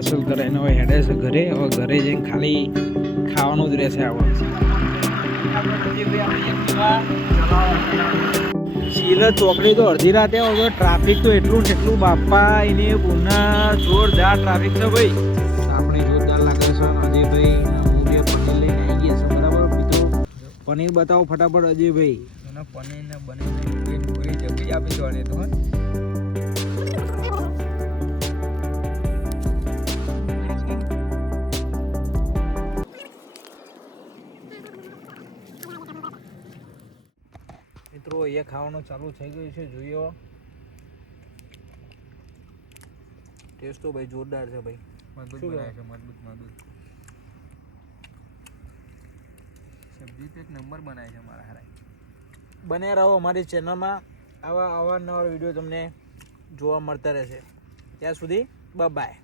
Parcel કરાવીને હવે હેડે છે ઘરે. હવે ઘરે જઈને ખાલી ખાવાનું જ રહેશે. શીલ ચોકડી તો અડધી રાતે હવે ટ્રાફિક તો એટલું ને એટલું બાપા એને પુના જોરદાર ટ્રાફિક છે ભાઈ. આપણે જોરદાર લાગે છે અજયભાઈ. હું બે પનીર લઈને આવી ગયા છે બરાબર મિત્રો. પનીર બતાવો ફટાફટ અજયભાઈ. પનીર ને બની જબી આપી દેવાની તો મિત્રો એ ખાવાનું ચાલુ થઈ ગયું છે. જોઈએ ટેસ્ટ તો ભાઈ જોરદાર છે ભાઈ. મજબૂત બનાવે છે. મજબૂત સબ્જી તો એક નંબર બનાવે છે મારા હારા. બને રહો અમારી ચેનલમાં. આવા અવારનવાર વિડીયો તમને જોવા મળતા રહેશે. ત્યાં સુધી બાય.